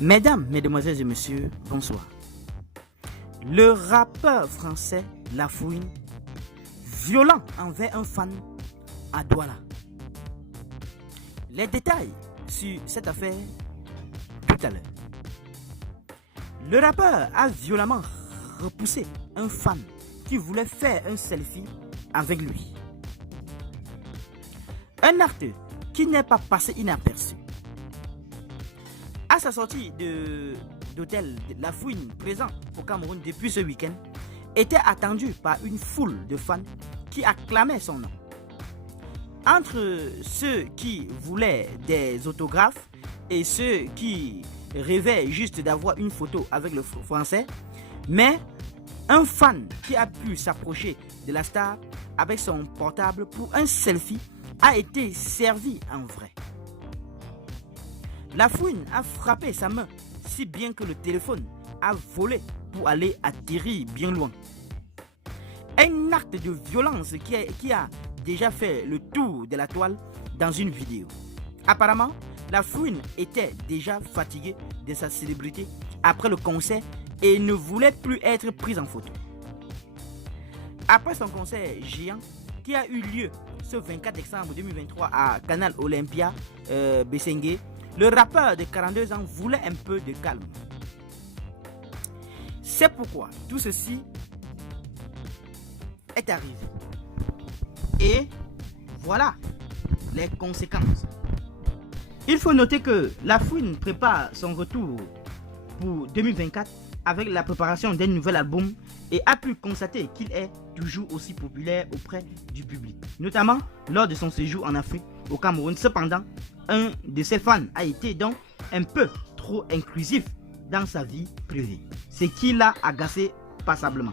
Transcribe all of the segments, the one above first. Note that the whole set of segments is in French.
Mesdames, mesdemoiselles et messieurs, bonsoir. Le rappeur français Lafouine, violent envers un fan à Douala. Les détails sur cette affaire tout à l'heure. Le rappeur a violemment repoussé un fan qui voulait faire un selfie avec lui. Un acte qui n'est pas passé inaperçu. À sa sortie d'hôtel, Lafouine, présent au Cameroun depuis ce week-end, était attendu par une foule de fans qui acclamaient son nom. Entre ceux qui voulaient des autographes et ceux qui rêvaient juste d'avoir une photo avec le français, mais un fan qui a pu s'approcher de la star avec son portable pour un selfie a été servi en vrai. Lafouine a frappé sa main si bien que le téléphone a volé pour aller atterrir bien loin. Un acte de violence qui a déjà fait le tour de la toile dans une vidéo. Apparemment, Lafouine était déjà fatigué de sa célébrité après le concert et ne voulait plus être pris en photo. Après son concert géant qui a eu lieu ce 24 décembre 2023 à Canal Olympia Bessengue, le rappeur de 42 ans voulait un peu de calme. C'est pourquoi tout ceci est arrivé. Et voilà les conséquences. Il faut noter que Lafouine prépare son retour pour 2024 avec la préparation d'un nouvel album et a pu constater qu'il est toujours aussi populaire auprès du public, notamment lors de son séjour en Afrique, au Cameroun. Cependant, un de ses fans a été donc un peu trop inclusif dans sa vie privée, ce qui l'a agacé passablement.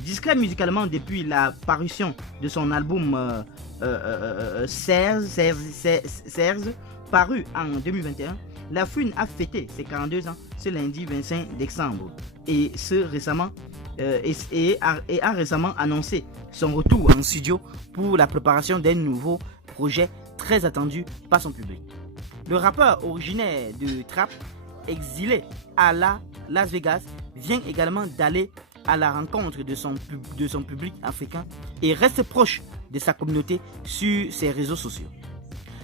Discret musicalement depuis la parution de son album Serge, paru en 2021, Lafouine a fêté ses 42 ans ce lundi 25 décembre et a récemment annoncé son retour en studio pour la préparation d'un nouveau projet très attendu par son public. Le rappeur originaire de Trap, exilé à Las Vegas, vient également d'aller à la rencontre de son public africain et reste proche de sa communauté sur ses réseaux sociaux.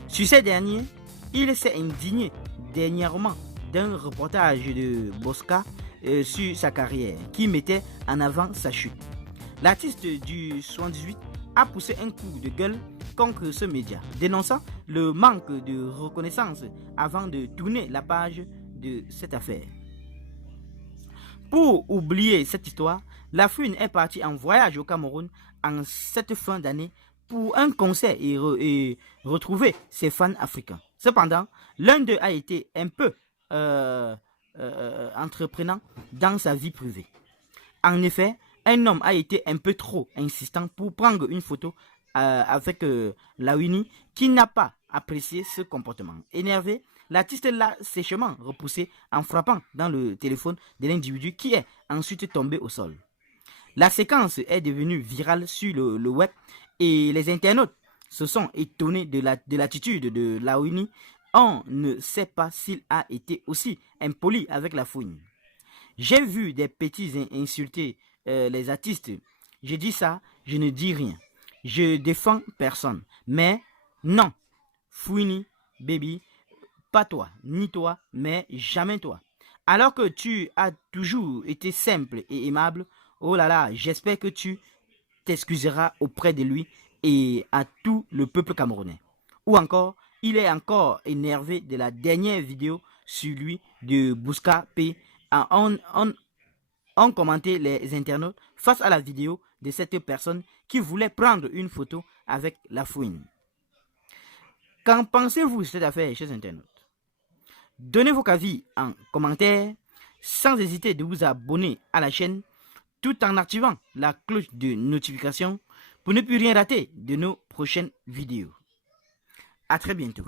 Sur ces derniers, il s'est indigné dernièrement d'un reportage de Bosca sur sa carrière qui mettait en avant sa chute. L'artiste du 78 a poussé un coup de gueule contre ce média, dénonçant le manque de reconnaissance avant de tourner la page de cette affaire. Pour oublier cette histoire, Lafouine est parti en voyage au Cameroun en cette fin d'année pour un concert et retrouver ses fans africains. Cependant, l'un d'eux a été un peu entreprenant dans sa vie privée. En effet, un homme a été un peu trop insistant pour prendre une photo avec Lafouine qui n'a pas apprécié ce comportement. Énervé, l'artiste l'a sèchement repoussé en frappant dans le téléphone de l'individu qui est ensuite tombé au sol. La séquence est devenue virale sur le web et les internautes se sont étonnés de l'attitude de Lafouine. On ne sait pas s'il a été aussi impoli avec Lafouine. J'ai vu des petits insulter les artistes. Je dis ça, je ne dis rien. Je défends personne. Mais non, Fouini, baby, pas toi, ni toi, mais jamais toi. Alors que tu as toujours été simple et aimable, oh là là, j'espère que tu t'excuseras auprès de lui et à tout le peuple camerounais. Ou encore, il est encore énervé de la dernière vidéo sur lui de Bosca P. On commenté les internautes face à la vidéo de cette personne qui voulait prendre une photo avec Lafouine. Qu'en pensez-vous de cette affaire, chers internautes? Donnez vos avis en commentaire, sans hésiter de vous abonner à la chaîne, tout en activant la cloche de notification pour ne plus rien rater de nos prochaines vidéos. À très bientôt.